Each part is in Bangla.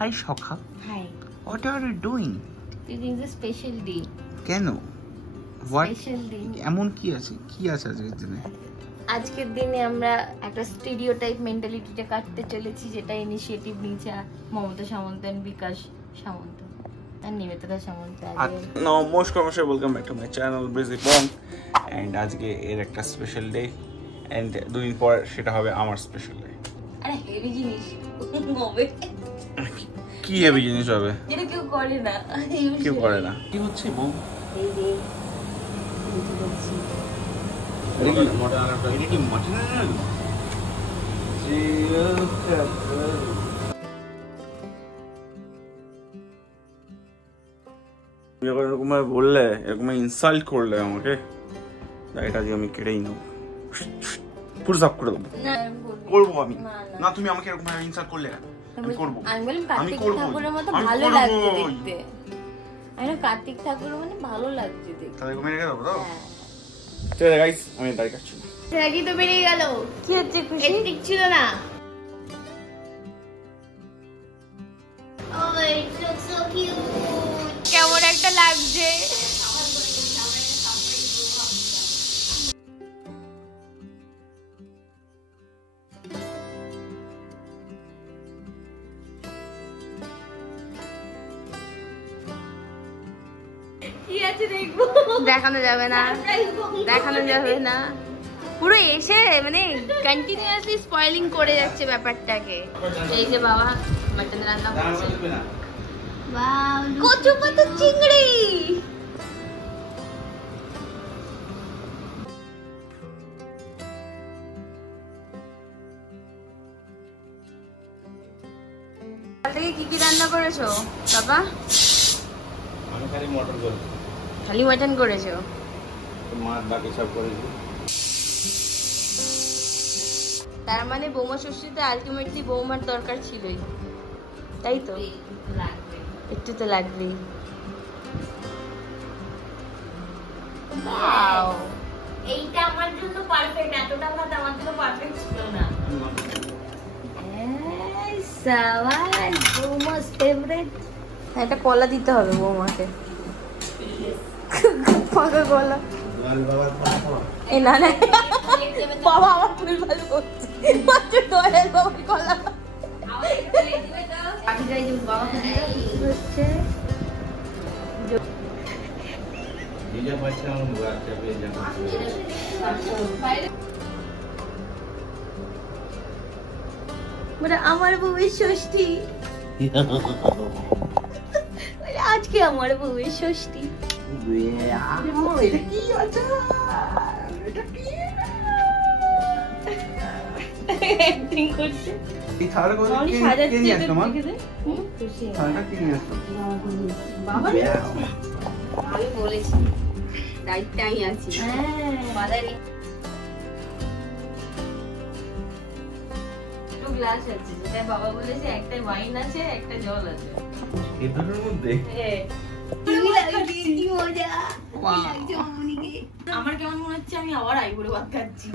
Hi Shokha. Hi. What are you doing? Today is a special day. কেন? What? Special day. এমন কি আছে? কি আছে আজকের দিনে? আজকের দিনে আমরা একটা স্টেরিওটাইপ মেন্টালিটিটা কাটতে চলেছি, যেটা ইনিশিয়েটিভ নিয়েছে মমতা সামন্ত আর বিকাশ সামন্ত আর নিবেদিতা সামন্ত। নমস্কার, welcome back to my channel breezy Bong. And আজকে এর একটা স্পেশাল ডে, এন্ড দুদিন পর সেটা হবে আমার স্পেশাল ডে। আরে হেভি জিনিস হবে। কি হেভি জিনিস হবে? যেটা কেউ করে না। কেউ করে না। কি হচ্ছে বউ? এই যে কিছু করছি। এটা কি মাটন? যখন এরকম বললে, এরকম ইনসাল্ট করলে আমাকে, এটা দিয়ে আমি কেটেই নেবো, পুরো সাফ করে দেবো। করবো আমি না, তুমি আমাকে এরকম ইনসাল্ট করলে আমি করবো। আমি বললাম কার্তিক ঠাকুরের মতো ভালো লাগছে দেখতে। আমি কার্তিক ঠাকুরের মানে ভালো লাগছে দেখতে। তাহলে এরকম রেখে দেবো তো। চলো গাইস, আমি দাঁড়িয়ে কাটছি। রাগি তো বেরিয়ে গেল। কি হচ্ছে খুশি? ঠিক ছিল না। Oh, it looks so cute. কেমন একটা লাগছে। কি আছে দেখবো? দেখানো যাবে না, দেখানো যাবে না। পুরো এসে মানে কন্টিনিউয়াসলি স্পয়েলিং করে যাচ্ছে ব্যাপারটাকে। এই যে বাবা মাটন রান্না করছে। ওয়াও, কচু পাতা চিংড়ি। কাল থেকে কি রান্না করেছো বাবা? আমি খালি মটন করেছি। খালি মটন করেছো? মাছ বাকি সব করেছি। তার মানে বৌমা ষষ্ঠীতে আলটিমেটলি বৌমার দরকার ছিলই, তাই তো? একটু তো লাগবেই। এইটা আমার জন্য পারফেক্ট, এতটা ভাত আমার জন্য পারফেক্ট ছিল না। সাবাস, বৌমা's favorite। একটা কলা দিতে হবে বৌমাকে, পাকা কলা। এ না না বাবা, আমার ফুল ভালো করছে। দয়াল বাবার কলা হচ্ছে। আমার বউয়ের ষষ্ঠী, আজকে আমার বউয়ের ষষ্ঠী। অ্যাক্টিং করছে। এই থালা কোন কে নিয়ে আসলো মা? থালাটা কে নিয়ে আসলো? বাবা আমি বলেছি দায়িত্বে আমি আছি। হ্যাঁ বাদারি দুটো গ্লাস আছে, যেটা বাবা বলেছে একটা ওয়াইন আছে একটা জল আছে। এই দুটোর মধ্যে কি মজা লাগছে মামুনিকে। আমার কেমন মনে হচ্ছে আমি আবার আইবুড়ো ভাত খাচ্ছি।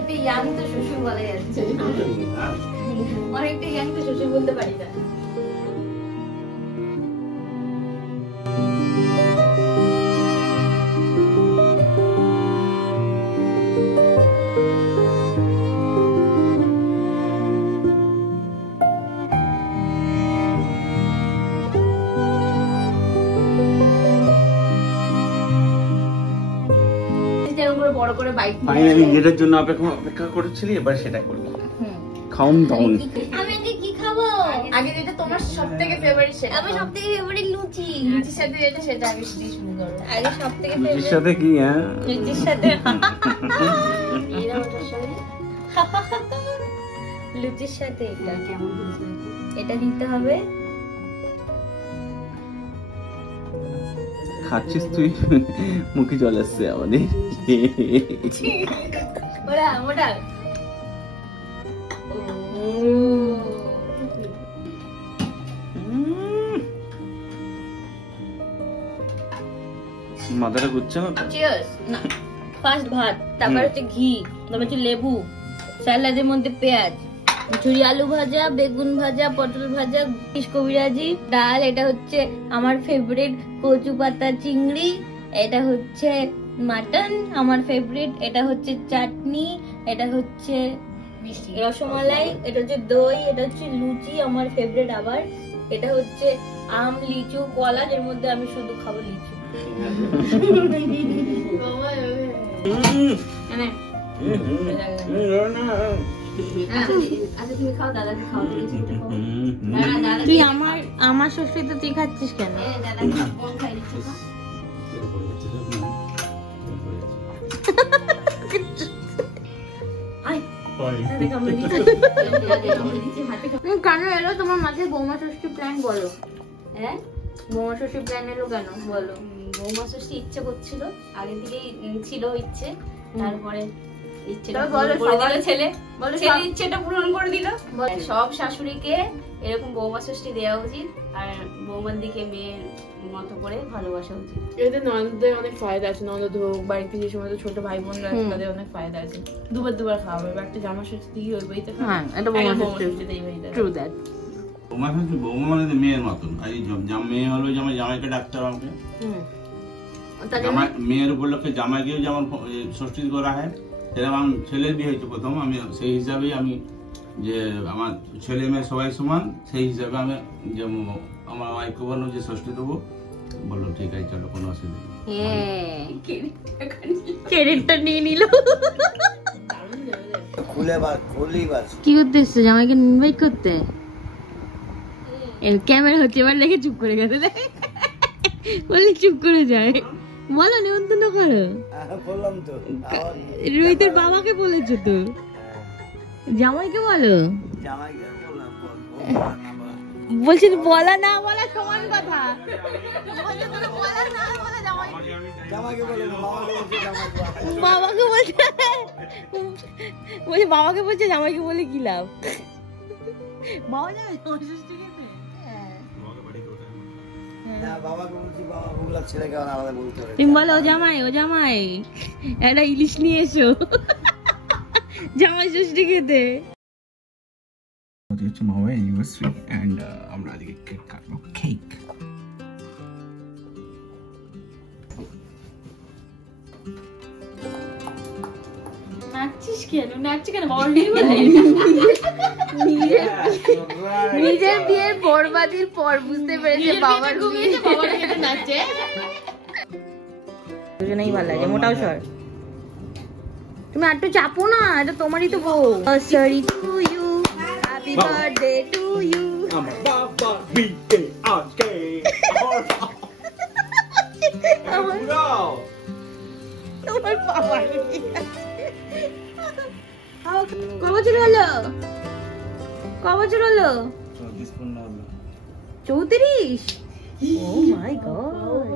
অনেকটা ইয়াং তো শ্বশুর বলা যাচ্ছে, অনেকটা ইয়াং তো শ্বশুর বলতে পারি না। বড় করে বাইক ফাইনালি যেটার জন্য অপেক্ষা করেছিলি এবার সেটা করলাম। খাউন দাউন। আমি আগে কি খাবো? আগে যেটা তোমার সবথেকে ফেভারিট সেটা। আমার সবথেকে ফেভারিট লুচি। লুচির সাথে যেটা সেটা আগে শুরু করো। আগে সবথেকে ফেভারিট লুচির সাথে কি? হ্যাঁ লুচির সাথে লুচির সাথে এটা কেমন এটা নিতে হবে। খাচ্ছিস তুই? মুখে জল আসছে আমাদের। ওরা ওটা মাথাটা ঘুরছে না তো? চিয়ার্স। না, ফার্স্ট ভাত, তারপর হচ্ছে ঘি, তারপর হচ্ছে লেবু, স্যালাডের মধ্যে পেঁয়াজ, ঝুরি আলু ভাজা, বেগুন ভাজা, পটল ভাজা, কবিরাজি ডাল, এটা হচ্ছে আমার ফেভারিট কচু পাতা চিংড়ি, এটা হচ্ছে মাটন আমার ফেভারিট, এটা হচ্ছে চাটনি, এটা হচ্ছে রসমালাই, এটা হচ্ছে দই, এটা হচ্ছে লুচি আমার ফেভারিট, আবার এটা হচ্ছে আম, লিচু, কলা, এর মধ্যে আমি শুধু খাবো লিচু। তুই আমার শ্বশুর তো তুই খাচ্ছিস কেন? কেন এলো তোমার মাঝে বৌমা ষষ্ঠী প্ল্যান? বলো। হ্যাঁ, বৌমা ষষ্ঠী প্ল্যান এলো কেন বলো? বৌমা ষষ্ঠী ইচ্ছে করছিল, আগে থেকেই ছিল ইচ্ছে, তারপরে ছেলে ইচ্ছেটা পূরণ করে দিল। সব শাশুড়িকে এরকম বৌমা ষষ্ঠী দেওয়া উচিত, আর বৌমার দিকে মেয়ের মতো করে ভালোবাসা উচিত। এতে ননদের অনেক ফায়দা আছে, ননদ হোক বাড়িতে যে সময় ছোট ভাই বোনরা আছে তাদের অনেক ফায়দা আছে, দুবার খাওয়াবে। এবার একটা জামা ষষ্ঠী ওই বাড়িতে বৌমা মানে মেয়ের মতন, মেয়ে হলো যেমন জামাইকে ডাকতে হবে আমাকে, মেয়ের উপলক্ষে জামাইকেও যেমন ষষ্ঠী করা হয়, সেরকম আমার ছেলের বিয়ে হয়েছে প্রথম, আমি সেই হিসাবেই আমি যে আমার ছেলে মেয়ে সবাই সমান, সেই হিসাবে আমি যে আমার ওয়াইফকে বললাম যে ষষ্ঠী দেবো, বললো ঠিক আছে চলো কোনো অসুবিধা নেই। কি করতে এসছো? জামাইকে ইনভাইট করতে? ক্যামেরা হচ্ছে, এবার দেখে চুপ করে গেছে, বললে চুপ করে যায়। বলো নিমন্ত্রণ করো। বললাম তো, রোহিতের বাবাকে বলেছো তো, জামাইকে বলো। জামাইকে বললাম বলছি বলা না বলা সমান কথা। জামাইকে বলে বাবাকে বলছে, বলছে বাবাকে বলছে জামাইকে বলে কি লাভ? বাবা যাবে তুমি বলো ও জামাই একটা ইলিশ নিয়ে এসো, জামাই ষষ্ঠী খেতে। হচ্ছে মামার অ্যানিভার্সারি এন্ড আমরা আজকে কেক কাটবো। কেক নাচছিস কেন? নাচছি কেন? নিজের বিয়ের বরবাদির পর বুঝতে পেরেছে বাবার বিয়ে নাচে। দুজনেই ভালো লাগে, মোটাও সর। তুমি একটু চাপো না, এটা তোমারই তো বউ। Sorry to you, happy birthday to you. আমার বাবার বিয়ে আজকে। তোমার বাবার বিয়ে কবছর হলো? কবছর হলো? 34। ও মাই গড।